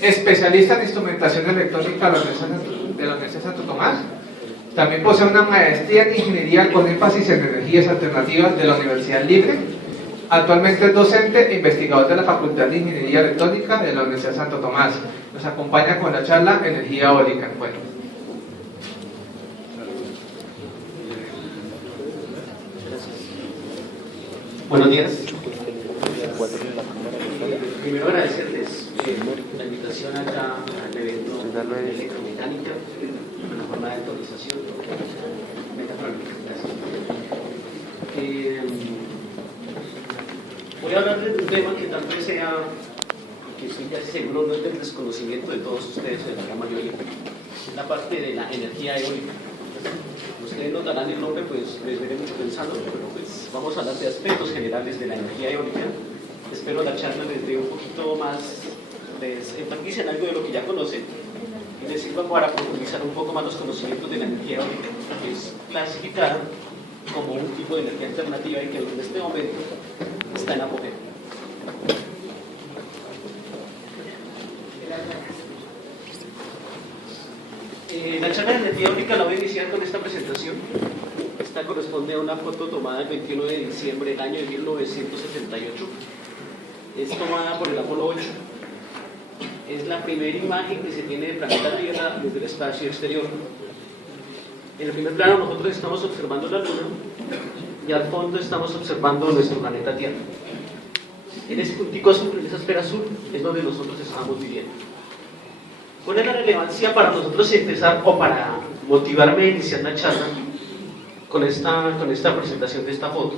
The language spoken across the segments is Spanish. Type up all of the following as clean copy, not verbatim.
especialista en instrumentación electrónica de la Universidad de Santo Tomás. También posee una maestría en ingeniería con énfasis en energías alternativas de la Universidad Libre. Actualmente es docente e investigador de la Facultad de Ingeniería Electrónica de la Universidad de Santo Tomás. Nos acompaña con la charla Energía Eólica. Bueno. Buenos días. Primero agradecerles la invitación acá al evento de electromecánica, una forma de actualización. Voy a hablarles de un tema que tal vez sea, que estoy casi seguro no es del desconocimiento de todos ustedes, de la gran mayoría, la parte de la energía eólica. Ustedes notarán el nombre, pues les veré mucho pensando, pero pues vamos a hablar de aspectos generales de la energía eólica. Espero la charla les dé un poquito más, les enfatice en algo de lo que ya conocen y les sirva para profundizar un poco más los conocimientos de la energía eólica, que es clasificada como un tipo de energía alternativa y que en este momento está en apogeo. La charla de energía eólica la voy a iniciar con esta presentación. Esta corresponde a una foto tomada el 21 de diciembre del año de 1978. Es tomada por el Apolo 8. Es la primera imagen que se tiene del planeta Tierra desde el espacio exterior. En el primer plano nosotros estamos observando la Luna y al fondo estamos observando nuestro planeta Tierra. En ese puntico azul, en esa esfera azul, es donde nosotros estamos viviendo. ¿Cuál es la relevancia para nosotros empezar o para motivarme a iniciar la charla con esta presentación de esta foto?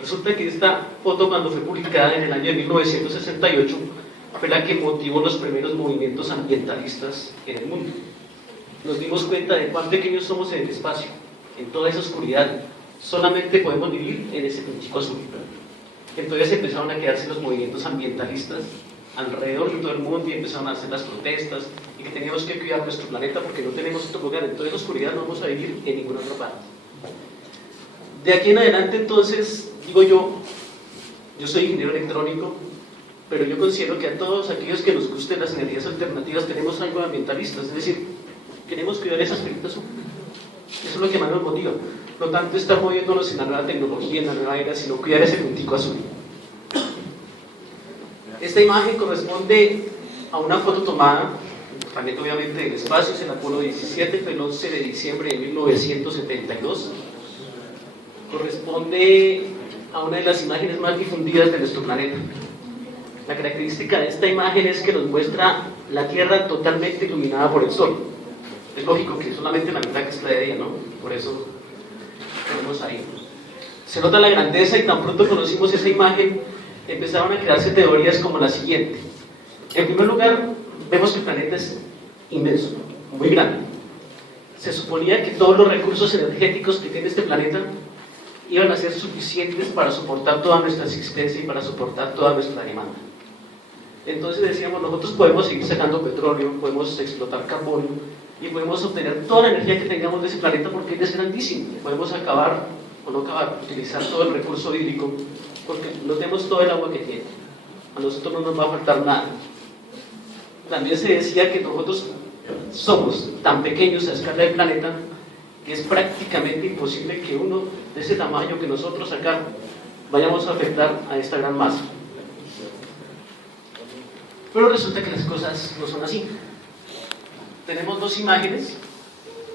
Resulta que esta foto, cuando fue publicada en el año de 1968, fue la que motivó los primeros movimientos ambientalistas en el mundo. Nos dimos cuenta de cuán pequeños somos en el espacio, en toda esa oscuridad. Solamente podemos vivir en ese puntico azul. Entonces empezaron a quedarse los movimientos ambientalistas alrededor de todo el mundo y empezaron a hacer las protestas y que teníamos que cuidar nuestro planeta porque no tenemos otro lugar. En toda esa oscuridad no vamos a vivir en ninguna otra parte. De aquí en adelante, entonces, digo yo soy ingeniero electrónico, pero yo considero que a todos aquellos que nos gusten las energías alternativas tenemos algo de ambientalistas, es decir, queremos cuidar esa esferita azul. Eso es lo que más nos motiva. No tanto estar moviéndonos en la nueva tecnología, en la nueva era, sino cuidar ese puntico azul. Esta imagen corresponde a una foto tomada, planeta obviamente del espacio, es el Apolo 17, fue el 11 de diciembre de 1972. Corresponde a una de las imágenes más difundidas de nuestro planeta. La característica de esta imagen es que nos muestra la Tierra totalmente iluminada por el Sol. Es lógico que solamente la mitad que es la de ella, ¿no? Por eso tenemos ahí. Se nota la grandeza y tan pronto conocimos esa imagen, empezaron a crearse teorías como la siguiente. En primer lugar, vemos que el planeta es inmenso, muy grande. Se suponía que todos los recursos energéticos que tiene este planeta iban a ser suficientes para soportar toda nuestra existencia y para soportar toda nuestra demanda. Entonces decíamos, nosotros podemos seguir sacando petróleo, podemos explotar carbono y podemos obtener toda la energía que tengamos de ese planeta porque él es grandísimo. Podemos acabar o no acabar, utilizar todo el recurso hídrico porque no tenemos todo el agua que tiene. A nosotros no nos va a faltar nada. También se decía que nosotros somos tan pequeños a escala del planeta que es prácticamente imposible que uno de ese tamaño que nosotros acá vayamos a afectar a esta gran masa. Pero resulta que las cosas no son así. Tenemos dos imágenes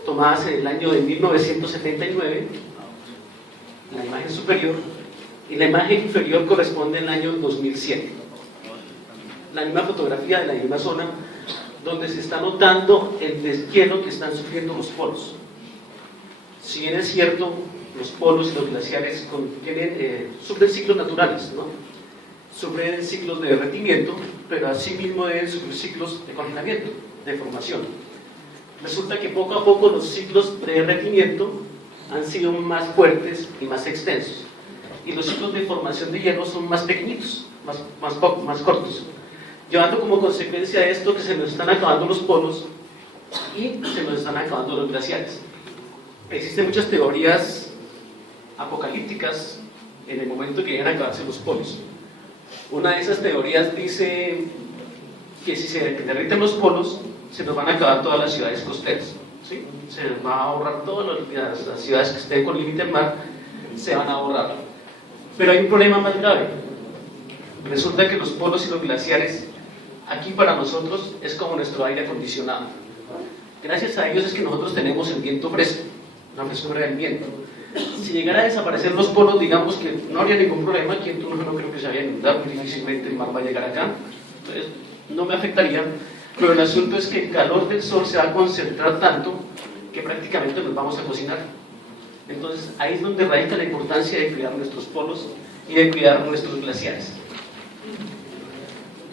tomadas en el año de 1979, la imagen superior, y la imagen inferior corresponde al año 2007. La misma fotografía de la misma zona donde se está notando el deshielo que están sufriendo los polos. Si bien es cierto, los polos y los glaciares sufren ciclos naturales, ¿no? Sufren ciclos de derretimiento, pero asimismo deben sufrir ciclos de congelamiento, de formación. Resulta que poco a poco los ciclos de derretimiento han sido más fuertes y más extensos, y los ciclos de formación de hielo son más pequeñitos, más cortos, llevando como consecuencia de esto que se nos están acabando los polos y se nos están acabando los glaciares. Existen muchas teorías apocalípticas en el momento que llegan a acabarse los polos. Una de esas teorías dice que si se derriten los polos, se nos van a acabar todas las ciudades costeras, ¿sí? Se nos va a ahorrar todas las ciudades que estén con límite al mar, se van a ahorrar. Pero hay un problema más grave. Resulta que los polos y los glaciares, aquí para nosotros, es como nuestro aire acondicionado. Gracias a ellos es que nosotros tenemos el viento fresco, la frescura del viento. Si llegara a desaparecer los polos, digamos que no habría ningún problema. Aquí en Tunja no creo que se vaya a inundar, muy difícilmente el mar va a llegar acá, entonces no me afectaría. Pero el asunto es que el calor del sol se va a concentrar tanto que prácticamente nos vamos a cocinar. Entonces ahí es donde radica la importancia de cuidar nuestros polos y de cuidar nuestros glaciares.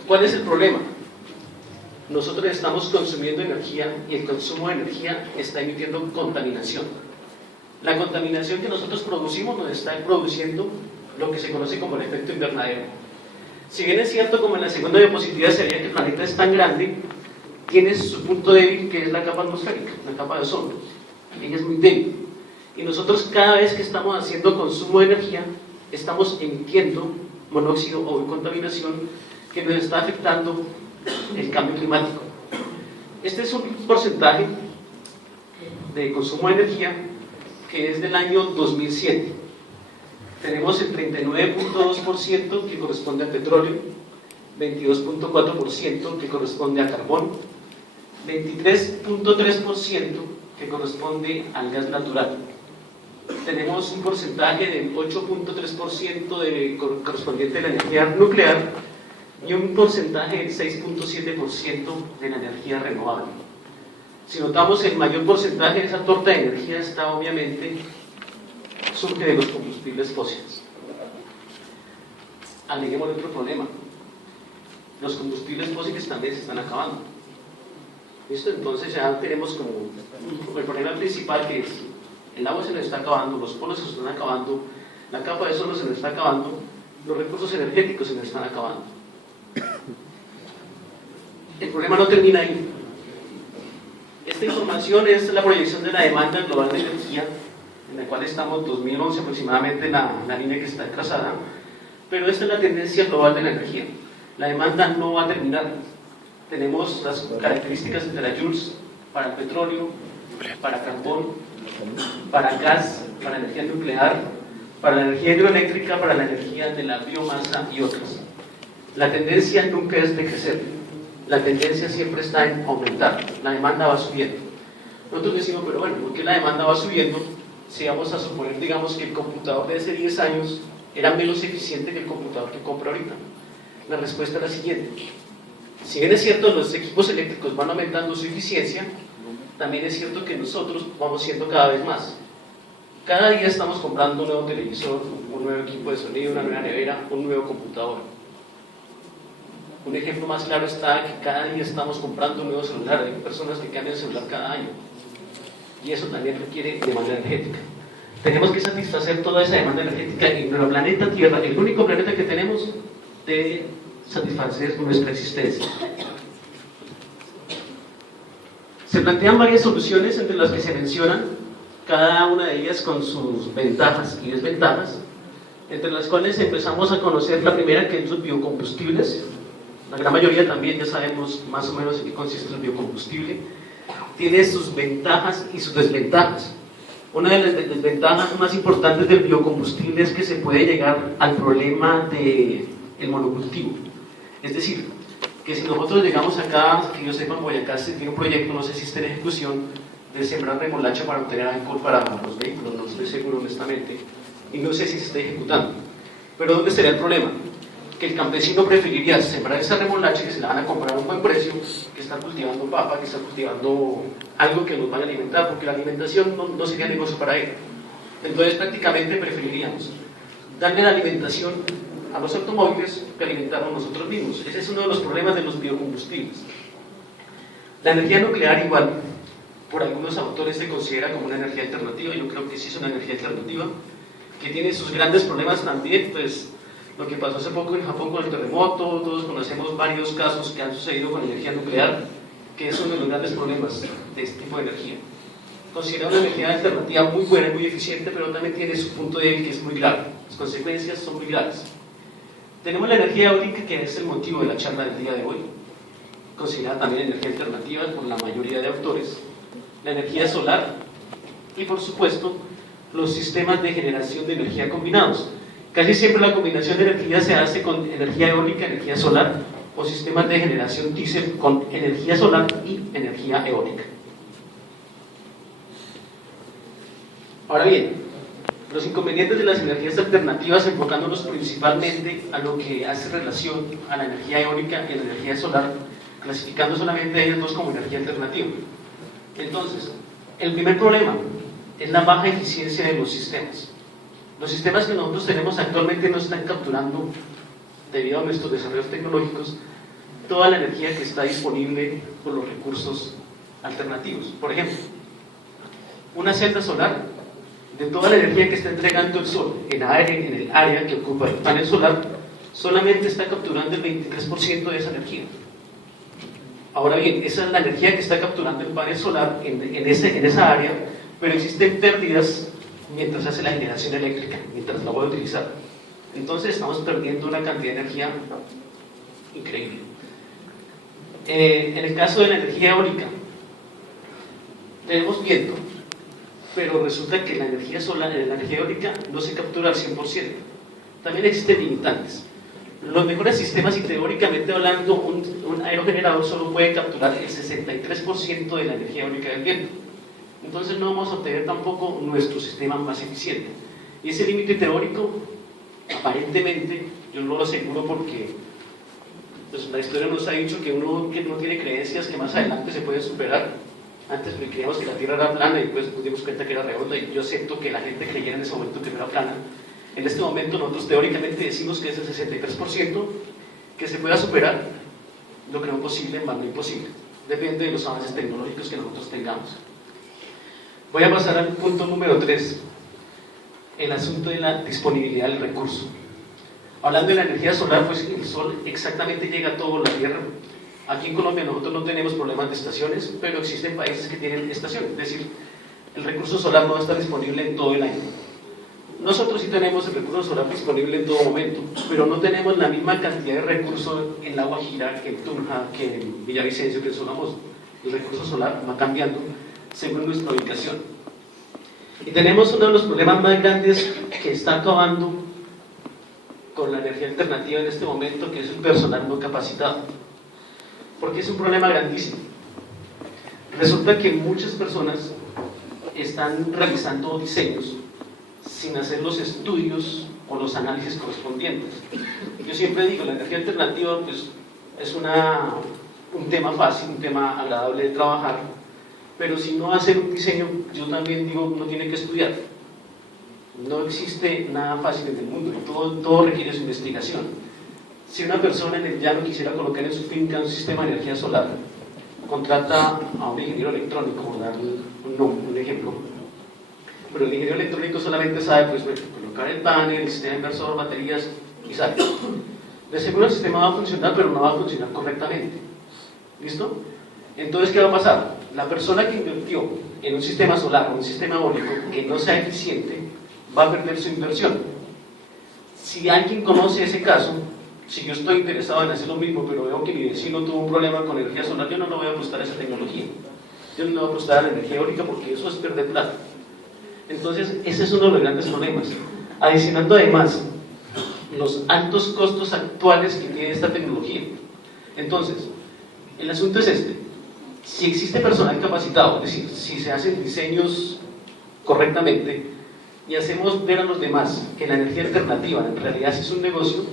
¿Cuál es el problema? Nosotros estamos consumiendo energía y el consumo de energía está emitiendo contaminación. La contaminación que nosotros producimos nos está produciendo lo que se conoce como el efecto invernadero. Si bien es cierto, como en la segunda diapositiva se veía que el planeta es tan grande, tiene su punto débil, que es la capa atmosférica, la capa de ozono. Ella es muy débil. Y nosotros cada vez que estamos haciendo consumo de energía, estamos emitiendo monóxido o contaminación que nos está afectando el cambio climático. Este es un porcentaje de consumo de energía que es del año 2007. Tenemos el 39.2% que corresponde al petróleo, 22.4% que corresponde a carbón, 23.3% que corresponde al gas natural. Tenemos un porcentaje del 8.3% correspondiente a la energía nuclear y un porcentaje del 6.7% de la energía renovable. Si notamos, el mayor porcentaje de esa torta de energía está obviamente surge de los combustibles fósiles. Aleguemos otro problema. Los combustibles fósiles también se están acabando. ¿Listo? Entonces ya tenemos como el problema principal, que es el agua se nos está acabando, los polos se nos están acabando, la capa de ozono se nos está acabando, los recursos energéticos se nos están acabando. El problema no termina ahí. Esta información es la proyección de la demanda global de energía, en la cual estamos 2011 aproximadamente en la línea que está trazada, pero esta es la tendencia global de la energía. La demanda no va a terminar. Tenemos las características de terajoules para el petróleo, para carbón, para gas, para energía nuclear, para la energía hidroeléctrica, para la energía de la biomasa y otras. La tendencia nunca es de crecer, la tendencia siempre está en aumentar, la demanda va subiendo. Nosotros decimos, pero bueno, ¿por qué la demanda va subiendo? Si vamos a suponer, digamos, que el computador de hace 10 años era menos eficiente que el computador que compra ahorita. La respuesta es la siguiente. Si bien es cierto, los equipos eléctricos van aumentando su eficiencia, también es cierto que nosotros vamos siendo cada vez más. Cada día estamos comprando un nuevo televisor, un nuevo equipo de sonido, una nueva nevera, un nuevo computador. Un ejemplo más claro está que cada día estamos comprando un nuevo celular. Hay personas que cambian de celular cada año. Y eso también requiere demanda energética. Tenemos que satisfacer toda esa demanda energética y nuestro planeta Tierra, el único planeta que tenemos, debe satisfacer nuestra existencia. Se plantean varias soluciones, entre las que se mencionan, cada una de ellas con sus ventajas y desventajas, entre las cuales empezamos a conocer la primera, que es los biocombustibles. La gran mayoría también ya sabemos más o menos en qué consiste el biocombustible. Tiene sus ventajas y sus desventajas. Una de las desventajas más importantes del biocombustible es que se puede llegar al problema del monocultivo. Es decir, que si nosotros llegamos acá, que yo sepa, en Boyacá se tiene un proyecto, no sé si está en ejecución, de sembrar remolacha para obtener alcohol para los vehículos, no estoy seguro honestamente, y no sé si se está ejecutando. Pero ¿dónde estaría el problema? Que el campesino preferiría sembrar esa remolacha, que se la van a comprar a un buen precio, que estar cultivando papa, que estar cultivando algo que nos vaya a alimentar, porque la alimentación no sería negocio para él. Entonces prácticamente preferiríamos darle la alimentación a los automóviles que alimentarnos nosotros mismos. Ese es uno de los problemas de los biocombustibles. La energía nuclear, igual, por algunos autores se considera como una energía alternativa. Yo creo que sí es una energía alternativa, que tiene sus grandes problemas también, pues lo que pasó hace poco en Japón con el terremoto, todos conocemos varios casos que han sucedido con energía nuclear, que es uno de los grandes problemas de este tipo de energía. Considera una energía alternativa muy buena y muy eficiente, pero también tiene su punto débil, que es muy grave. Las consecuencias son muy graves. Tenemos la energía eólica, que es el motivo de la charla del día de hoy. considerada también energía alternativa por la mayoría de autores, la energía solar y, por supuesto, los sistemas de generación de energía combinados. Casi siempre la combinación de energía se hace con energía eólica, energía solar, o sistemas de generación diesel con energía solar y energía eólica. Ahora bien, los inconvenientes de las energías alternativas, enfocándonos principalmente a lo que hace relación a la energía eólica y a la energía solar, clasificando solamente a ellas dos como energía alternativa. Entonces, el primer problema es la baja eficiencia de los sistemas. Los sistemas que nosotros tenemos actualmente no están capturando, debido a nuestros desarrollos tecnológicos, toda la energía que está disponible por los recursos alternativos. Por ejemplo, una celda solar, de toda la energía que está entregando el sol en el área que ocupa el panel solar, solamente está capturando el 23% de esa energía. Ahora bien, esa es la energía que está capturando el panel solar en esa área, pero existen pérdidas mientras hace la generación eléctrica, mientras la voy a utilizar. Entonces estamos perdiendo una cantidad de energía increíble. En el caso de la energía eólica, tenemos viento, pero resulta que la energía solar, la energía eólica no se captura al 100%. También existen limitantes. Los mejores sistemas, y teóricamente hablando, un aerogenerador solo puede capturar el 63% de la energía eólica del viento. Entonces no vamos a obtener tampoco nuestro sistema más eficiente. Y ese límite teórico, aparentemente, yo no lo aseguro porque pues, la historia nos ha dicho que uno que no tiene creencias que más adelante se puede superar. Antes creíamos que la Tierra era plana y después nos dimos cuenta que era redonda, y yo acepto que la gente creyera en ese momento que era plana. En este momento nosotros teóricamente decimos que es el 63%, que se pueda superar. Lo creo posible, más no imposible. Depende de los avances tecnológicos que nosotros tengamos. Voy a pasar al punto número 3, el asunto de la disponibilidad del recurso. Hablando de la energía solar, pues el sol exactamente llega a toda la Tierra. Aquí en Colombia nosotros no tenemos problemas de estaciones, pero existen países que tienen estaciones, es decir, el recurso solar no está disponible en todo el año. Nosotros sí tenemos el recurso solar disponible en todo momento, pero no tenemos la misma cantidad de recursos en La Guajira, que en Tunja, que en Villavicencio, que en Sogamoso. El recurso solar va cambiando según nuestra ubicación. Y tenemos uno de los problemas más grandes que está acabando con la energía alternativa en este momento, que es el personal no capacitado. Porque es un problema grandísimo. Resulta que muchas personas están realizando diseños sin hacer los estudios o los análisis correspondientes. Yo siempre digo, la energía alternativa pues, es un tema fácil, un tema agradable de trabajar, pero si no hacer un diseño, yo también digo, uno tiene que estudiar. No existe nada fácil en el mundo, todo requiere su investigación. Si una persona en el llano quisiera colocar en su finca un sistema de energía solar, contrata a un ingeniero electrónico, por dar un ejemplo, pero el ingeniero electrónico solamente sabe pues, colocar el panel, el sistema inversor, baterías y sale. De seguro el sistema va a funcionar, pero no va a funcionar correctamente. ¿Listo? Entonces, ¿qué va a pasar? La persona que invirtió en un sistema solar o un sistema eólico que no sea eficiente va a perder su inversión. Si alguien conoce ese caso, si yo estoy interesado en hacer lo mismo, pero veo que mi vecino tuvo un problema con energía solar, yo no le voy a apostar a esa tecnología. Yo no le voy a apostar a la energía eólica porque eso es perder plata. Entonces, ese es uno de los grandes problemas. Adicionando además los altos costos actuales que tiene esta tecnología. Entonces, el asunto es este. Si existe personal capacitado, es decir, si se hacen diseños correctamente y hacemos ver a los demás que la energía alternativa en realidad es un negocio,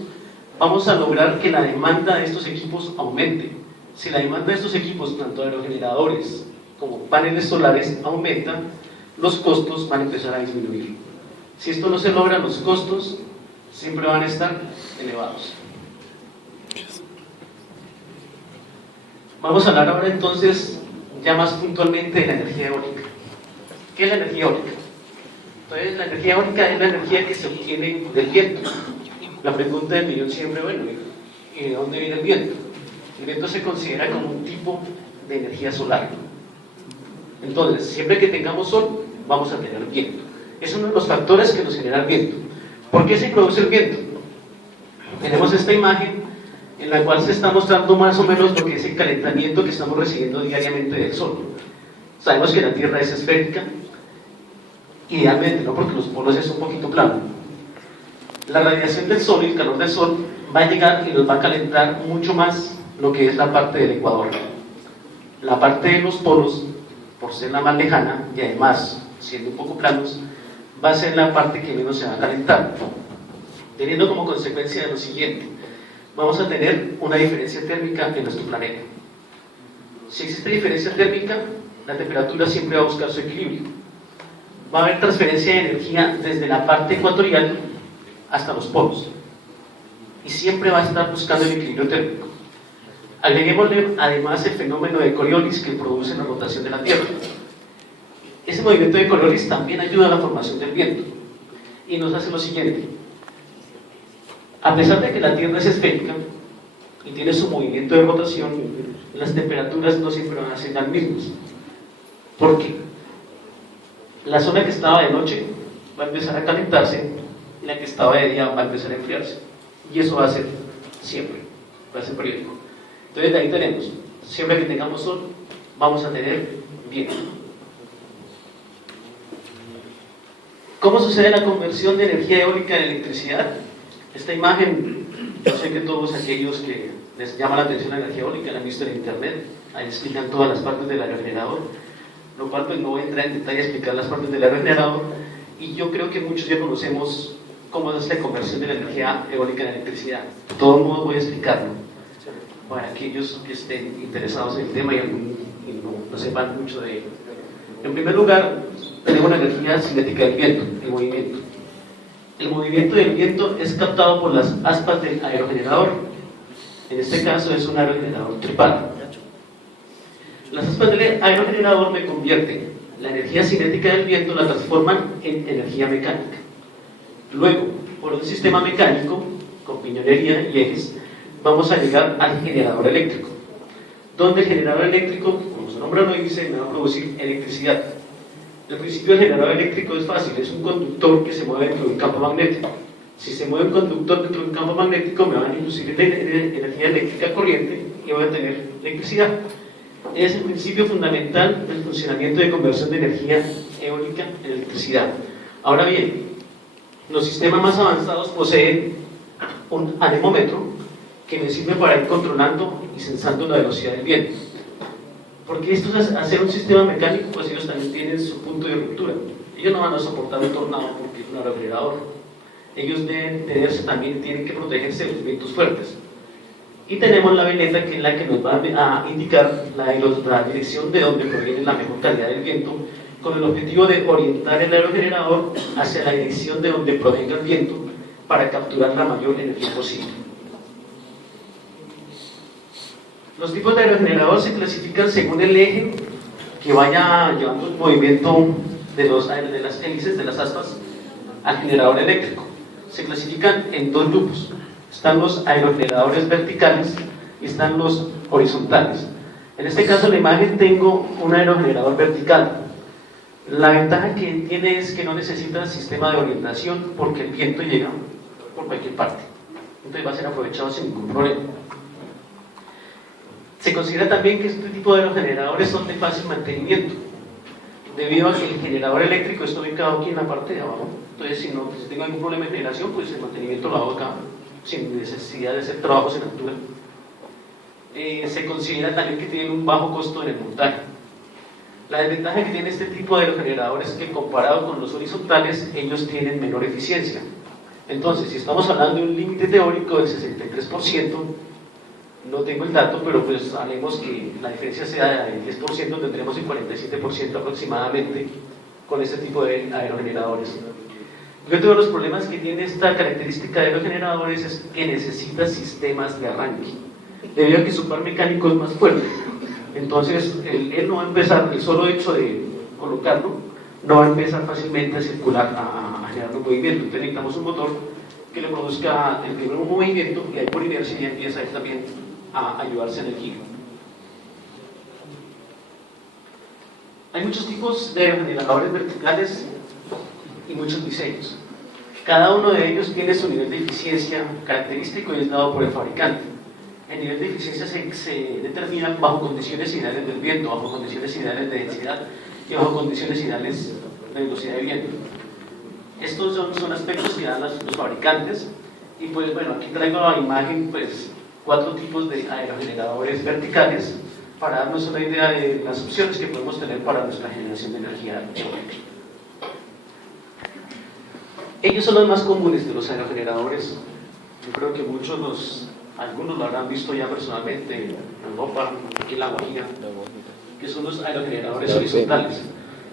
vamos a lograr que la demanda de estos equipos aumente. Si la demanda de estos equipos, tanto aerogeneradores como paneles solares, aumenta, los costos van a empezar a disminuir. Si esto no se logra, los costos siempre van a estar elevados. Vamos a hablar ahora entonces ya más puntualmente de la energía eólica. ¿Qué es la energía eólica? Entonces, la energía eólica es la energía que se obtiene del viento. La pregunta del millón siempre, bueno, ¿y de dónde viene el viento? El viento se considera como un tipo de energía solar. Entonces, siempre que tengamos sol, vamos a tener viento. Es uno de los factores que nos genera el viento. ¿Por qué se produce el viento? Tenemos esta imagen en la cual se está mostrando más o menos lo que es el calentamiento que estamos recibiendo diariamente del Sol. Sabemos que la Tierra es esférica, idealmente, ¿no? Porque los polos es un poquito plano. La radiación del Sol y el calor del Sol va a llegar y nos va a calentar mucho más lo que es la parte del ecuador. La parte de los polos, por ser la más lejana y además siendo un poco planos, va a ser la parte que menos se va a calentar, teniendo como consecuencia de lo siguiente: vamos a tener una diferencia térmica en nuestro planeta. Si existe diferencia térmica, la temperatura siempre va a buscar su equilibrio. Va a haber transferencia de energía desde la parte ecuatorial hasta los polos, y siempre va a estar buscando el equilibrio térmico. Agreguémosle además el fenómeno de Coriolis que produce la rotación de la Tierra. Ese movimiento de Coriolis también ayuda a la formación del viento y nos hace lo siguiente: a pesar de que la Tierra es esférica y tiene su movimiento de rotación, las temperaturas no siempre van a ser las mismas. ¿Por qué? La zona que estaba de noche va a empezar a calentarse y la que estaba de día va a empezar a enfriarse, y eso va a ser siempre, va a ser periódico. Entonces de ahí tenemos, siempre que tengamos sol vamos a tener viento. ¿Cómo sucede la conversión de energía eólica en electricidad? Esta imagen, yo sé que todos aquellos que les llama la atención la energía eólica la han visto en internet, ahí explican todas las partes del aerogenerador, lo cual pues no voy a entrar en detalle a explicar las partes del aerogenerador, y yo creo que muchos ya conocemos cómo es la conversión de la energía eólica en electricidad. De todos modos voy a explicarlo para aquellos que estén interesados en el tema y no sepan mucho de ello. En primer lugar, tenemos la energía cinética del viento, el movimiento. El movimiento del viento es captado por las aspas del aerogenerador. En este caso es un aerogenerador tripado. Las aspas del aerogenerador me convierten la energía cinética del viento, la transforman en energía mecánica. Luego, por un sistema mecánico con piñonería y ejes, vamos a llegar al generador eléctrico, donde el generador eléctrico, como su nombre lo dice, me va a producir electricidad. El principio del generador eléctrico es fácil: es un conductor que se mueve dentro de un campo magnético. Si se mueve un conductor dentro de un campo magnético, me van a inducir energía eléctrica corriente y voy a tener electricidad. Es el principio fundamental del funcionamiento de conversión de energía eólica en electricidad. Ahora bien, los sistemas más avanzados poseen un anemómetro que me sirve para ir controlando y sensando la velocidad del viento. Porque esto es hacer un sistema mecánico, pues ellos también tienen su punto de ruptura. Ellos no van a soportar un tornado porque es un aerogenerador. Ellos deben tenerse, también tienen que protegerse de los vientos fuertes. Y tenemos la veleta, que es la que nos va a indicar la dirección de donde proviene la mejor calidad del viento, con el objetivo de orientar el aerogenerador hacia la dirección de donde provenga el viento para capturar la mayor energía posible. Los tipos de aerogenerador se clasifican según el eje que vaya llevando el movimiento de las hélices, de las aspas, al generador eléctrico. Se clasifican en dos grupos: están los aerogeneradores verticales y están los horizontales. En este caso, en la imagen tengo un aerogenerador vertical. La ventaja que tiene es que no necesita sistema de orientación, porque el viento llega por cualquier parte, entonces va a ser aprovechado sin ningún problema. Se considera también que este tipo de aerogeneradores son de fácil mantenimiento, debido a que el generador eléctrico está ubicado aquí en la parte de abajo. Entonces, si tengo algún problema de generación, pues el mantenimiento lo hago acá, sin necesidad de hacer trabajos en altura. Se considera también que tienen un bajo costo en el montaje. La desventaja que tiene este tipo de aerogeneradores es que, comparado con los horizontales, ellos tienen menor eficiencia. Entonces, si estamos hablando de un límite teórico del 63%, no tengo el dato, pero pues hablemos que la diferencia sea del 10%, tendremos el 47% aproximadamente con este tipo de aerogeneradores. Otro de los problemas que tiene esta característica de aerogeneradores es que necesita sistemas de arranque, debido a que su par mecánico es más fuerte. Entonces, él no va a empezar, el solo hecho de colocarlo, no va a empezar fácilmente a circular, a generar un movimiento. Entonces necesitamos un motor que le produzca el primer movimiento, y ahí por inercia ya empieza él también a ayudarse en el giro. Hay muchos tipos de aerogeneradores verticales y muchos diseños. Cada uno de ellos tiene su nivel de eficiencia característico y es dado por el fabricante. El nivel de eficiencia se determina bajo condiciones ideales del viento, bajo condiciones ideales de densidad y bajo condiciones ideales de velocidad de viento. Estos son aspectos que dan los fabricantes. Y pues bueno, aquí traigo a imagen pues 4 tipos de aerogeneradores verticales para darnos una idea de las opciones que podemos tener para nuestra generación de energía eólica. Ellos son los más comunes de los aerogeneradores. Yo creo que algunos lo habrán visto ya personalmente en Europa, aquí en La Guajira, que son los aerogeneradores horizontales.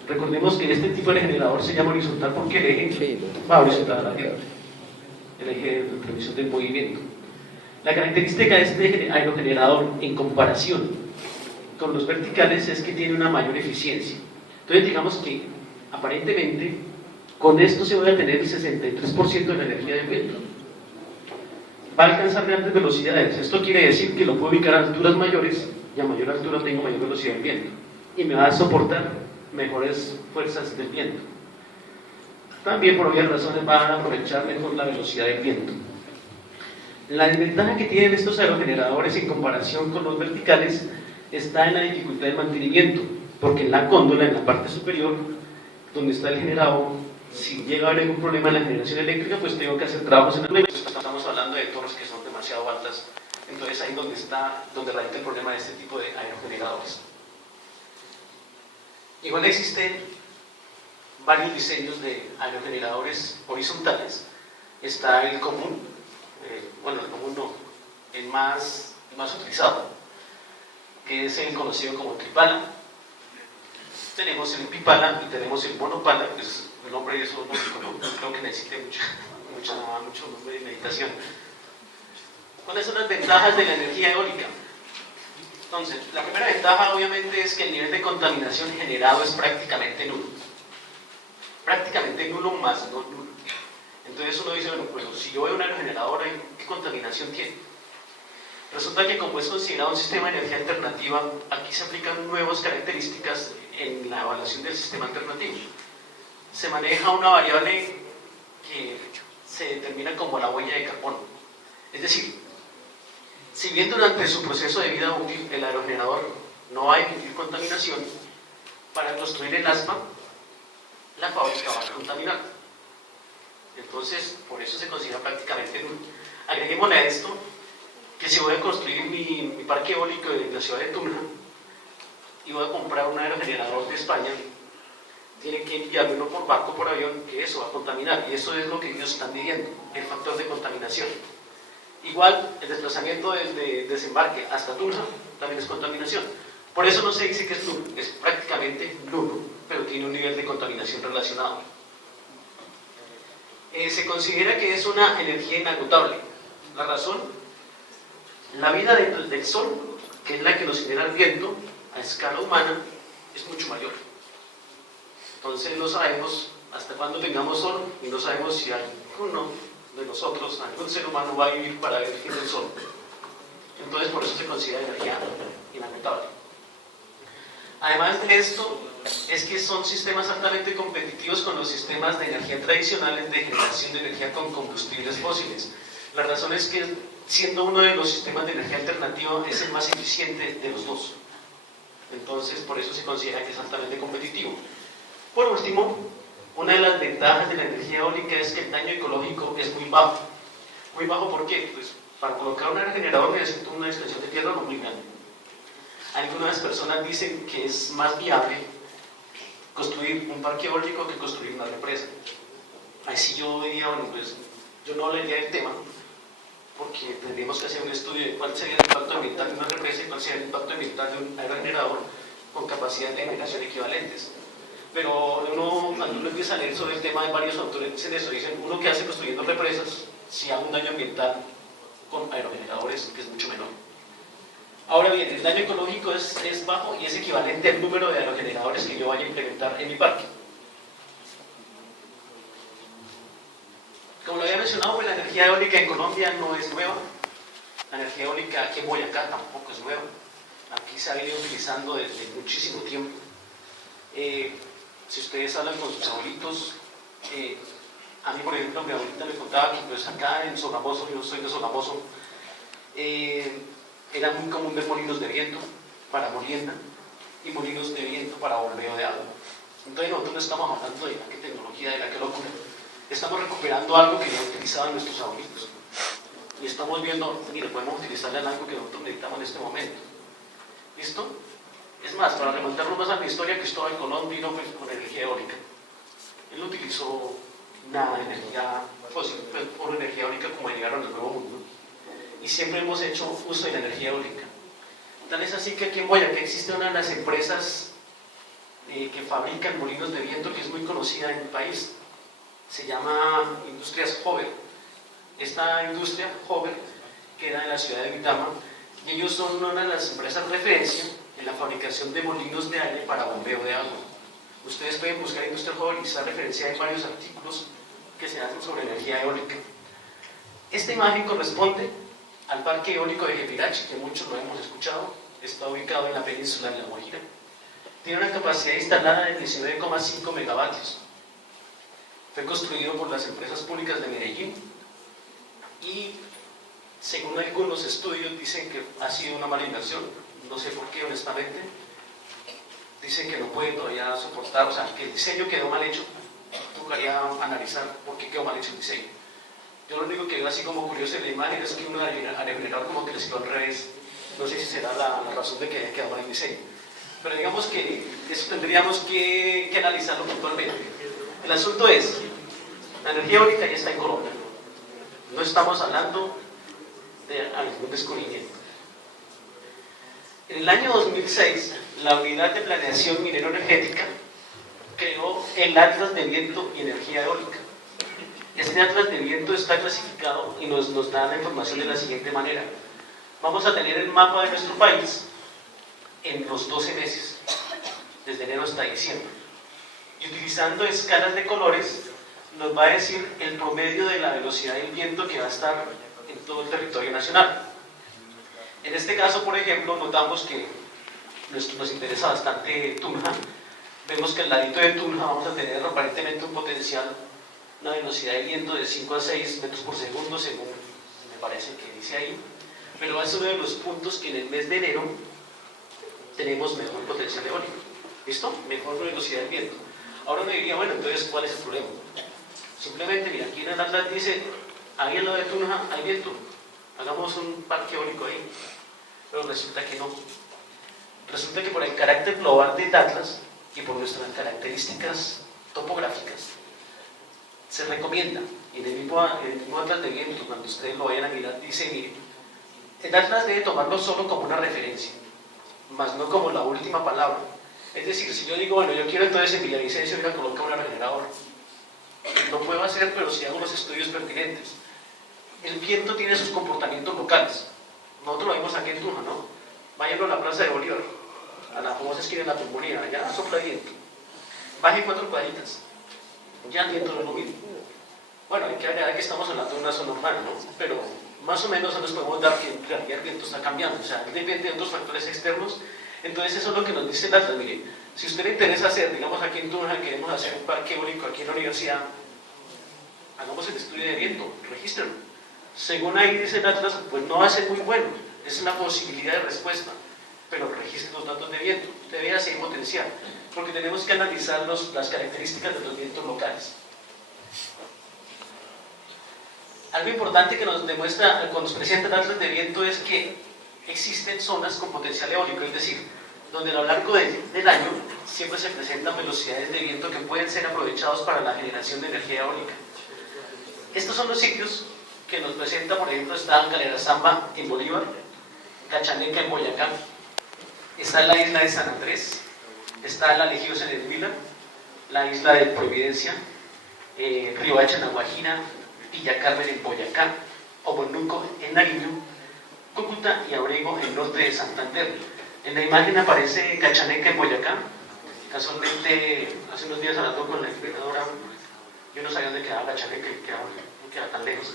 Recordemos que este tipo de generador se llama horizontal porque el eje va horizontal a la tierra, el eje de transmisión del movimiento. La característica de este aerogenerador en comparación con los verticales es que tiene una mayor eficiencia. Entonces digamos que aparentemente con esto se va a tener el 63% de la energía del viento. Va a alcanzar grandes velocidades. Esto quiere decir que lo puedo ubicar a alturas mayores y a mayor altura tengo mayor velocidad del viento y me va a soportar mejores fuerzas del viento. También por obvias razones van a aprovechar mejor la velocidad del viento. La desventaja que tienen estos aerogeneradores en comparación con los verticales está en la dificultad de mantenimiento, porque en la cóndola, en la parte superior, donde está el generador, si llega a haber algún problema en la generación eléctrica, pues tengo que hacer trabajos en el estamos hablando de torres que son demasiado altas, entonces ahí donde radica el problema de este tipo de aerogeneradores. Igual existen varios diseños de aerogeneradores horizontales. Está el común, el común no, el más utilizado, que es el conocido como tripala. Tenemos el bipala y tenemos el monopala, pues el nombre es lógico, no creo que necesite mucho nombre de meditación. ¿Cuáles son las ventajas de la energía eólica? Entonces, la primera ventaja obviamente es que el nivel de contaminación generado es prácticamente nulo. Prácticamente nulo más no nulo. Entonces uno dice, bueno, pues si yo veo un aerogenerador, ¿qué contaminación tiene? Resulta que como es considerado un sistema de energía alternativa, aquí se aplican nuevas características en la evaluación del sistema alternativo. Se maneja una variable que se determina como la huella de carbono. Es decir, si bien durante su proceso de vida útil el aerogenerador no va a emitir contaminación, para construir el asma, la fábrica va a contaminar. Entonces, por eso se considera prácticamente nulo. Agreguémosle a esto que si voy a construir mi parque eólico en la ciudad de Tunja y voy a comprar un aerogenerador de España, tienen que enviarme uno por barco, por avión, que eso va a contaminar, y eso es lo que ellos están midiendo, el factor de contaminación. Igual, el desplazamiento desde desembarque hasta Tunja también es contaminación. Por eso no se dice que es nulo, es prácticamente nulo, pero tiene un nivel de contaminación relacionado. Se considera que es una energía inagotable. La razón, la vida del Sol, que es la que nos genera el viento, a escala humana, es mucho mayor. Entonces no sabemos hasta cuándo tengamos Sol y no sabemos si alguno de nosotros, algún ser humano va a vivir para ver el fin del Sol. Entonces por eso se considera energía inagotable. Además de esto, es que son sistemas altamente competitivos con los sistemas de energía tradicionales de generación de energía con combustibles fósiles. La razón es que, siendo uno de los sistemas de energía alternativa, es el más eficiente de los dos. Entonces, por eso se considera que es altamente competitivo. Por último, una de las ventajas de la energía eólica es que el daño ecológico es muy bajo. Muy bajo, ¿por qué? Pues para colocar un aerogenerador necesito una extensión de tierra no muy grande. Algunas personas dicen que es más viable construir un parque eólico que construir una represa. Ahí sí yo diría, bueno, pues yo no hablaría del tema, porque tendríamos que hacer un estudio de cuál sería el impacto ambiental de una represa y cuál sería el impacto ambiental de un aerogenerador con capacidad de generación equivalentes. Pero cuando uno empieza a leer sobre el tema, de varios autores dicen eso, dicen uno que hace construyendo represas si hace un daño ambiental con aerogeneradores, que es mucho menor. Ahora bien, el daño ecológico es bajo y es equivalente al número de aerogeneradores que yo vaya a implementar en mi parque. Como lo había mencionado, pues la energía eólica en Colombia no es nueva. La energía eólica aquí en Boyacá tampoco es nueva. Aquí se ha venido utilizando desde muchísimo tiempo. Si ustedes hablan con sus abuelitos, a mí por ejemplo mi abuelita me contaba que pues acá en Sogamoso, yo soy de Sogamoso, era muy común ver molinos de viento para molienda y molinos de viento para bombeo de agua. Entonces nosotros no estamos hablando de la que tecnología, de la que locura. Estamos recuperando algo que ya utilizaban nuestros abuelitos. Y estamos viendo, mire, podemos utilizarla en algo que nosotros necesitamos en este momento. ¿Listo? Es más, para remontarnos más a mi historia, Cristóbal Colón vino pues, con energía eólica. Él no utilizó nada de energía fósil, pues, por energía eólica como llegaron al Nuevo Mundo. Y siempre hemos hecho uso de la energía eólica. Tal es así que aquí en Boyacá existe una de las empresas que fabrican molinos de viento que es muy conocida en el país. Se llama Industrias Hover. Esta industria, Hover, queda en la ciudad de Vitama, y ellos son una de las empresas de referencia en la fabricación de molinos de aire para bombeo de agua. Ustedes pueden buscar Industria Hover y se da referencia en varios artículos que se hacen sobre energía eólica. Esta imagen corresponde al parque eólico de Jepirachi, que muchos lo hemos escuchado. Está ubicado en la península de La Guajira. Tiene una capacidad instalada de 19,5 megavatios. Fue construido por las empresas públicas de Medellín y, según algunos estudios, dicen que ha sido una mala inversión. No sé por qué, honestamente. Dicen que no puede todavía soportar, o sea, que el diseño quedó mal hecho. Tocaría analizar por qué quedó mal hecho el diseño. Yo lo único que veo así como curioso en la imagen es que un aerogenerador como que les quedó al revés. No sé si será la razón de que haya quedado mal el diseño. Pero digamos que eso tendríamos que analizarlo puntualmente. El asunto es, la energía eólica ya está en Colombia. No estamos hablando de algún descubrimiento. En el año 2006, la Unidad de Planeación Minero-Energética creó el Atlas de Viento y Energía Eólica. Este Atlas de Viento está clasificado y nos da la información de la siguiente manera. Vamos a tener el mapa de nuestro país en los 12 meses, desde enero hasta diciembre. Y utilizando escalas de colores, nos va a decir el promedio de la velocidad del viento que va a estar en todo el territorio nacional. En este caso, por ejemplo, notamos que nos interesa bastante Tunja. Vemos que al ladito de Tunja vamos a tener aparentemente un potencial, una velocidad de viento de 5 a 6 metros por segundo, según me parece que dice ahí. Pero es uno de los puntos que en el mes de enero tenemos mejor potencial eólico. ¿Listo? Mejor velocidad del viento. Ahora me diría, bueno, entonces, ¿cuál es el problema? Simplemente, mira, aquí en el Atlas dice, ahí en lo de Tunja hay viento. Hagamos un parque eólico ahí. Pero resulta que no. Resulta que por el carácter global del Atlas y por nuestras características topográficas, se recomienda, y en el mismo Atlas de viento, cuando ustedes lo vayan a mirar, dice, mire, el Atlas debe tomarlo solo como una referencia, más no como la última palabra. Es decir, si yo digo, bueno, yo quiero entonces en Villavicencio ir a colocar un aerogenerador, lo puedo hacer, pero si hago los estudios pertinentes. El viento tiene sus comportamientos locales. Nosotros lo vimos aquí en Tunja, ¿no? Vayan a la Plaza de Bolívar, a la famosa esquina de la Pulmonía, allá sopla viento. Bajen 4 cuadritas, ya el viento no es lo mismo. Bueno, hay que agregar que estamos hablando de una zona urbana, ¿no? Pero más o menos nos podemos dar que en realidad el viento está cambiando, o sea, depende de otros factores externos. Entonces eso es lo que nos dice el Atlas. Mire, si a usted le interesa hacer, digamos aquí en Tunja, queremos hacer un parque eólico aquí en la universidad, hagamos el estudio de viento, regístralo. Según ahí dice el Atlas, pues no va a ser muy bueno, es una posibilidad de respuesta, pero registre los datos de viento, usted vea si hay potencial, porque tenemos que analizar las características de los vientos locales. Algo importante que nos demuestra cuando nos presenta el Atlas de viento es que existen zonas con potencial eólico, es decir, donde a lo largo del año siempre se presentan velocidades de viento que pueden ser aprovechados para la generación de energía eólica. Estos son los sitios que nos presenta, por ejemplo, está Calerazamba en Bolívar, Cachaneca en Boyacá, está la isla de San Andrés, está la Legios en el Huila, la isla de Providencia, Riohacha en La Guajira, Villa Carmen en Boyacá, Omonuco en Nariño, Cúcuta y Abrego en norte de Santander. En la imagen aparece Cachaneca en Boyacá. Casualmente, hace unos días hablando con la gobernadora, yo no sabía dónde quedaba Cachaneca, no queda tan lejos.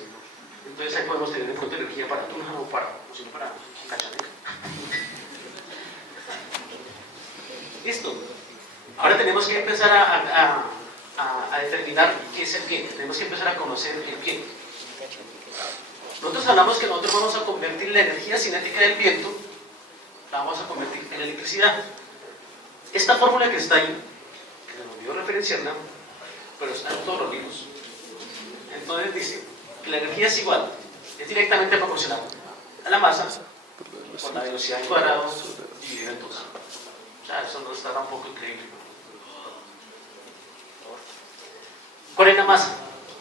Entonces ahí podemos tener de pronto energía para Tunja o sino para Cachaneca. Listo. Ahora tenemos que empezar a determinar qué es el viento. Tenemos que empezar a conocer el viento. Nosotros hablamos que nosotros vamos a convertir la energía cinética del viento, la vamos a convertir en electricidad. Esta fórmula que está ahí, que se me olvidó referenciarla, pero está en todos los libros. Entonces dice que la energía es igual, es directamente proporcional a la masa por la velocidad al cuadrado dividido en 2. O sea, eso no está tampoco increíble. ¿Cuál es la masa?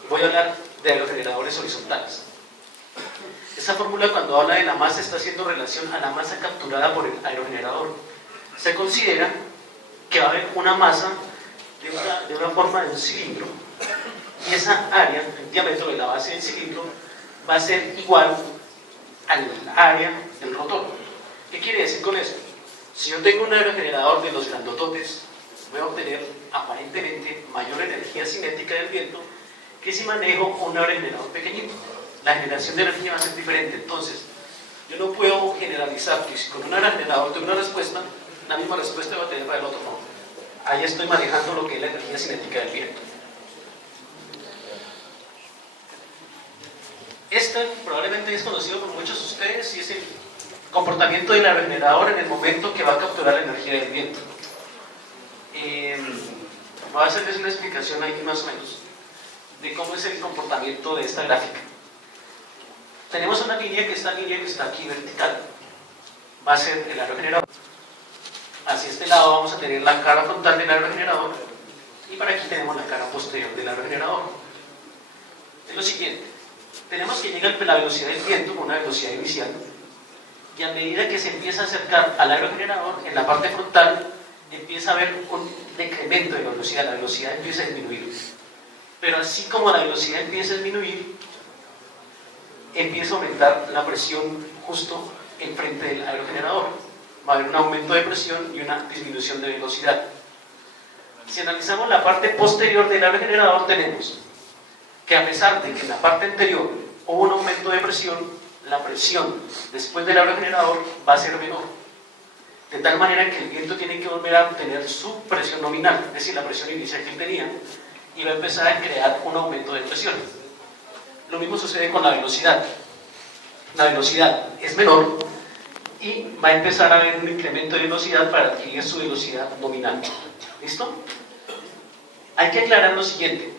Voy a hablar de aerogeneradores horizontales. Esa fórmula, cuando habla de la masa, está haciendo relación a la masa capturada por el aerogenerador. Se considera que va a haber una masa de una forma de un cilindro, y esa área, el diámetro de la base del cilindro, va a ser igual al área del rotor. ¿Qué quiere decir con eso? Si yo tengo un aerogenerador de los grandototes, voy a obtener aparentemente mayor energía cinética del viento que si manejo un aerogenerador pequeñito. La generación de energía va a ser diferente. Entonces, yo no puedo generalizar que si con un aerogenerador tengo una respuesta, la misma respuesta va a tener para el otro. No. Ahí estoy manejando lo que es la energía cinética del viento. Este probablemente es conocido por muchos de ustedes y es el comportamiento del aerogenerador en el momento que va a capturar la energía del viento. Voy a hacerles una explicación ahí más o menos de cómo es el comportamiento de esta gráfica. Tenemos una línea que está aquí vertical, va a ser el aerogenerador. Hacia este lado vamos a tener la cara frontal del aerogenerador y para aquí tenemos la cara posterior del aerogenerador. Es lo siguiente, tenemos que llegar a la velocidad del viento con una velocidad inicial y a medida que se empieza a acercar al aerogenerador, en la parte frontal empieza a haber un decremento de velocidad, la velocidad empieza a disminuir. Pero así como la velocidad empieza a disminuir, empieza a aumentar la presión justo enfrente del aerogenerador. Va a haber un aumento de presión y una disminución de velocidad. Si analizamos la parte posterior del aerogenerador, tenemos que a pesar de que en la parte anterior hubo un aumento de presión, la presión después del aerogenerador va a ser menor. De tal manera que el viento tiene que volver a obtener su presión nominal, es decir, la presión inicial que él tenía, y va a empezar a crear un aumento de presión. Lo mismo sucede con la velocidad. La velocidad es menor y va a empezar a haber un incremento de velocidad para adquirir su velocidad nominal. ¿Listo? Hay que aclarar lo siguiente.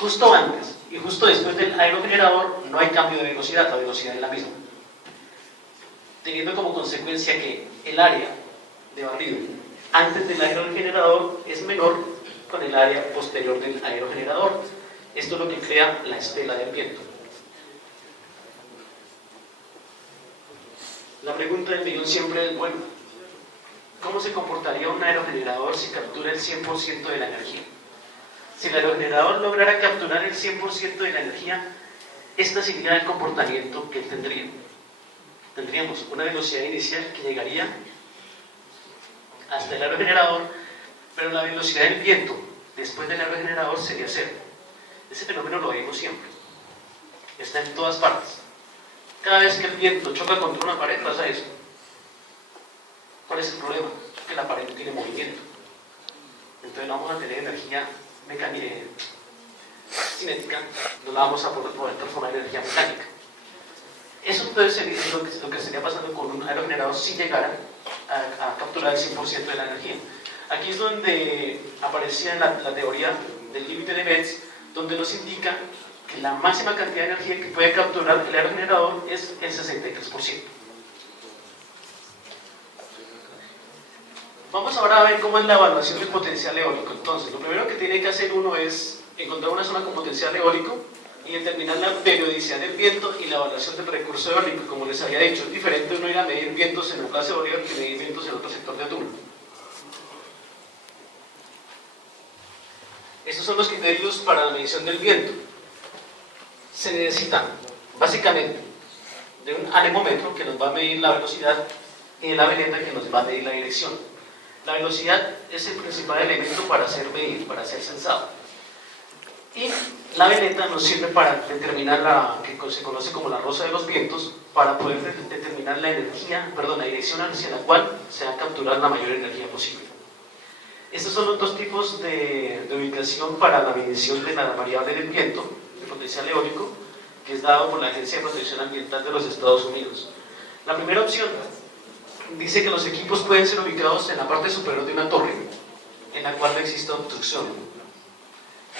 Justo antes y justo después del aerogenerador no hay cambio de velocidad, la velocidad es la misma. Teniendo como consecuencia que el área de barrido antes del aerogenerador es menor con el área posterior del aerogenerador. Esto es lo que crea la estela del viento. La pregunta del millón siempre es, bueno, ¿cómo se comportaría un aerogenerador si captura el 100% de la energía? Si el aerogenerador lograra capturar el 100% de la energía, este sería el comportamiento que tendría. Tendríamos una velocidad inicial que llegaría hasta el aerogenerador, pero la velocidad del viento después del aerogenerador sería cero. Ese fenómeno lo vemos siempre. Está en todas partes. Cada vez que el viento choca contra una pared pasa eso. ¿Cuál es el problema? Que la pared no tiene movimiento. Entonces no vamos a tener energía cinética, no la vamos a poder transformar en energía mecánica. Eso entonces sería lo que estaría pasando con un aerogenerador si llegara a capturar el 100% de la energía. Aquí es donde aparecía la teoría del límite de Betz, donde nos indica que la máxima cantidad de energía que puede capturar el aerogenerador es el 63%. Vamos ahora a ver cómo es la evaluación del potencial eólico. Entonces, lo primero que tiene que hacer uno es encontrar una zona con potencial eólico y determinar la periodicidad del viento y la evaluación del recurso eólico. Como les había dicho, es diferente uno ir a medir vientos en el Plaza de Bolívar que medir vientos en otro sector de Atún. Estos son los criterios para la medición del viento. Se necesita, básicamente, de un anemómetro que nos va a medir la velocidad y de la veleta que nos va a medir la dirección. La velocidad es el principal elemento para hacer medir, para ser censado. Y la veleta nos sirve para determinar la que se conoce como la rosa de los vientos, para poder determinar la dirección hacia la cual se va a capturar la mayor energía posible. Estos son los dos tipos de ubicación para la medición de la variable del viento, del potencial eólico. que es dado por la Agencia de Protección Ambiental de los Estados Unidos. La primera opción dice que los equipos pueden ser ubicados en la parte superior de una torre en la cual no existe obstrucción.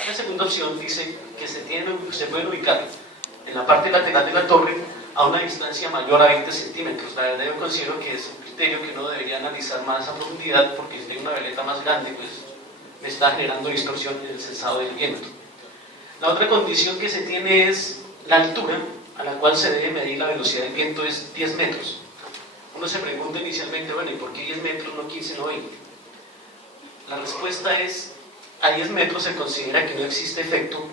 La segunda opción dice que se pueden ubicar en la parte lateral de la torre a una distancia mayor a 20 centímetros. La verdad yo considero que es un criterio que uno debería analizar más a profundidad, porque si tengo una veleta más grande, pues me está generando distorsión en el cesado del viento. La otra condición que se tiene es la altura a la cual se debe medir la velocidad del viento, es 10 metros. Uno se pregunta inicialmente, bueno, ¿y por qué 10 metros, no 15, no 20? La respuesta es, a 10 metros se considera que no existe efecto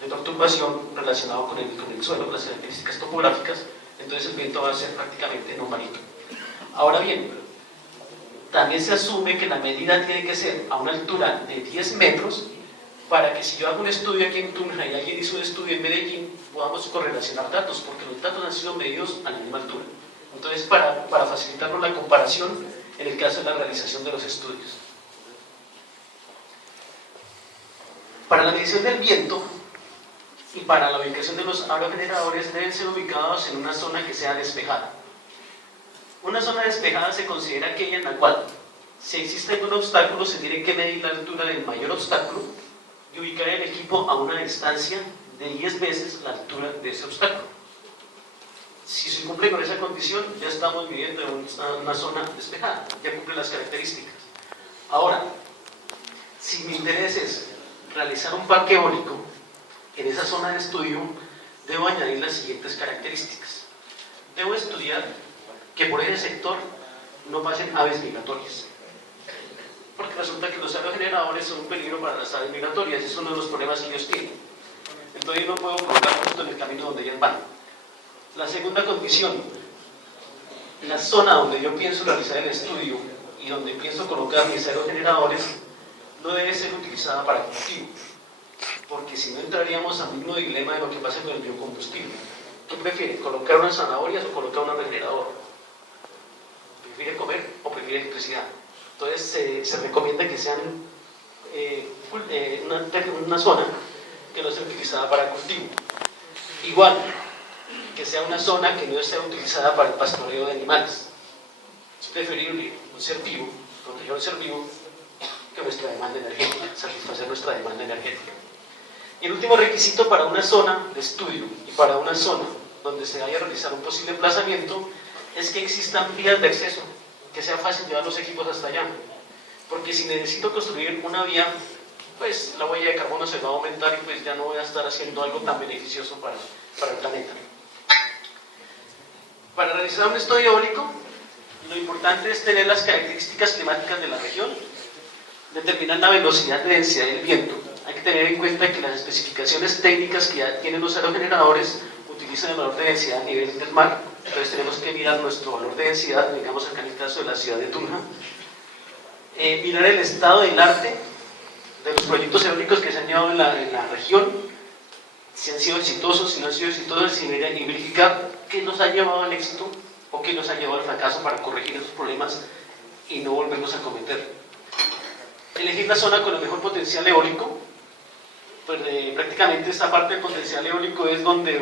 de perturbación relacionado con el suelo, con las características topográficas, entonces el viento va a ser prácticamente normalito. Ahora bien, también se asume que la medida tiene que ser a una altura de 10 metros para que si yo hago un estudio aquí en Tunja y alguien hizo un estudio en Medellín, podamos correlacionar datos, porque los datos han sido medidos a la misma altura. Entonces, para facilitarnos la comparación en el caso de la realización de los estudios. Para la medición del viento y para la ubicación de los aerogeneradores deben ser ubicados en una zona que sea despejada. Una zona despejada se considera aquella en la cual, si existe algún obstáculo, se tiene que medir la altura del mayor obstáculo y ubicar el equipo a una distancia de 10 veces la altura de ese obstáculo. Si se cumple con esa condición, ya estamos viviendo en una zona despejada, ya cumple las características. Ahora, si mi interés es realizar un parque eólico, en esa zona de estudio debo añadir las siguientes características. Debo estudiar que por ese sector no pasen aves migratorias, porque resulta que los aerogeneradores son un peligro para las aves migratorias, es uno de los problemas que ellos tienen. Entonces yo no puedo colocar justo en el camino donde ellas van. La segunda condición, la zona donde yo pienso realizar el estudio y donde pienso colocar mis aerogeneradores no debe ser utilizada para cultivo, porque si no entraríamos al mismo dilema de lo que pasa con el biocombustible. ¿Qué prefiere? ¿Colocar unas zanahorias o colocar un aerogenerador? ¿Prefiere comer o prefiere electricidad? Entonces se recomienda que sean una zona que no sea utilizada para cultivo. Igual, que sea una zona que no sea utilizada para el pastoreo de animales. Es preferible un ser vivo, proteger un ser vivo, que nuestra demanda energética, satisfacer nuestra demanda energética. Y el último requisito para una zona de estudio y para una zona donde se vaya a realizar un posible emplazamiento es que existan vías de acceso, que sea fácil llevar los equipos hasta allá. Porque si necesito construir una vía, pues la huella de carbono se va a aumentar y pues ya no voy a estar haciendo algo tan beneficioso para el planeta. Para realizar un estudio eólico, lo importante es tener las características climáticas de la región, determinar la velocidad de densidad del viento. Hay que tener en cuenta que las especificaciones técnicas que ya tienen los aerogeneradores utilizan el valor de densidad a nivel del mar, entonces tenemos que mirar nuestro valor de densidad, digamos acá en el caso de la ciudad de Tunja. Mirar el estado del arte de los proyectos eólicos que se han llevado en la región, si han sido exitosos, si no han sido exitosos, y verificar qué nos ha llevado al éxito o qué nos ha llevado al fracaso para corregir esos problemas y no volverlos a cometer. Elegir la zona con el mejor potencial eólico, pues prácticamente esta parte del potencial eólico es donde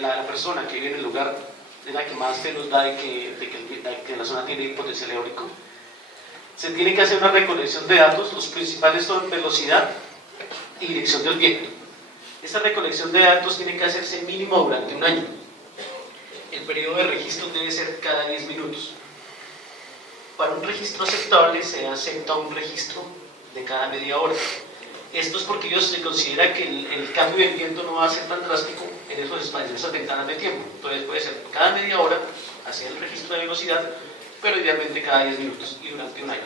la persona que vive en el lugar es la que más fe nos da de que la zona tiene potencial eólico. Se tiene que hacer una recolección de datos, los principales son velocidad y dirección del viento. Esta recolección de datos tiene que hacerse mínimo durante un año. El periodo de registro debe ser cada 10 minutos. Para un registro aceptable se acepta un registro de cada media hora. Esto es porque se considera que el cambio del viento no va a ser tan drástico en esas ventanas de tiempo. Entonces puede ser cada media hora hacer el registro de velocidad, pero idealmente cada 10 minutos y durante un año.